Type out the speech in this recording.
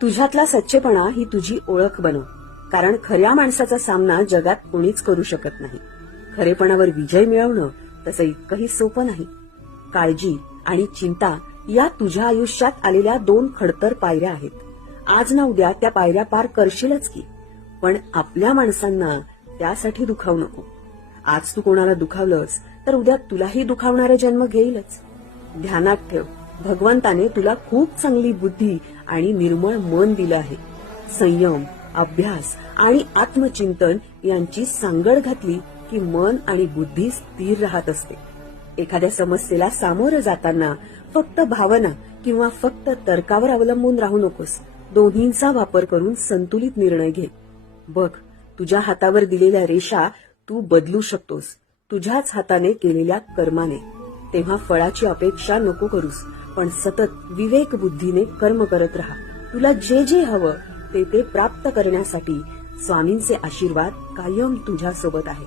तुझ्यातला सच्चेपणा ही तुझी ओळख बनव, कारण खऱ्या माणसाचा सामना जगात कोणीच करू शकत नाही. खरेपणावर विजय मिळवणं तसं इतकंही सोपं नाही. काळजी आणि चिंता या तुझ्या आयुष्यात आलेल्या 2 खडतर पायऱ्या आहेत. आज ना उद्या त्या पायऱ्या पार करशीलच की, पण आपल्या माणसांना त्यासाठी दुखावू नको. आज तू कोणाला दुखावलंस तर उद्या तुलाही दुखावणारा जन्म घेईलच. ध्यानात ठेव, भगवंताने तुला खूप चांगली बुद्धी आणि निर्मळ मन दिलं आहे. संयम, अभ्यास आणि आत्मचिंतन यांची सांगड घातली की मन आणि बुद्धी स्थिर राहत असते. एखाद्या समस्येला सामोरं जाताना फक्त भावना किंवा फक्त तर्कावर अवलंबून राहू नकोस. दोन्हींचा वापर करून संतुलित निर्णय घे. बघ, तुझ्या हातावर दिलेल्या रेषा तू बदलू शकतोस, तुझ्याच हाताने केलेल्या कर्माने. तेव्हा फळाची अपेक्षा नको करूस, पण सतत विवेक बुद्धीने कर्म करत राहा. तुला जे जे हवं ते प्राप्त करण्यासाठी स्वामींचे आशीर्वाद कायम तुझ्यासोबत आहे.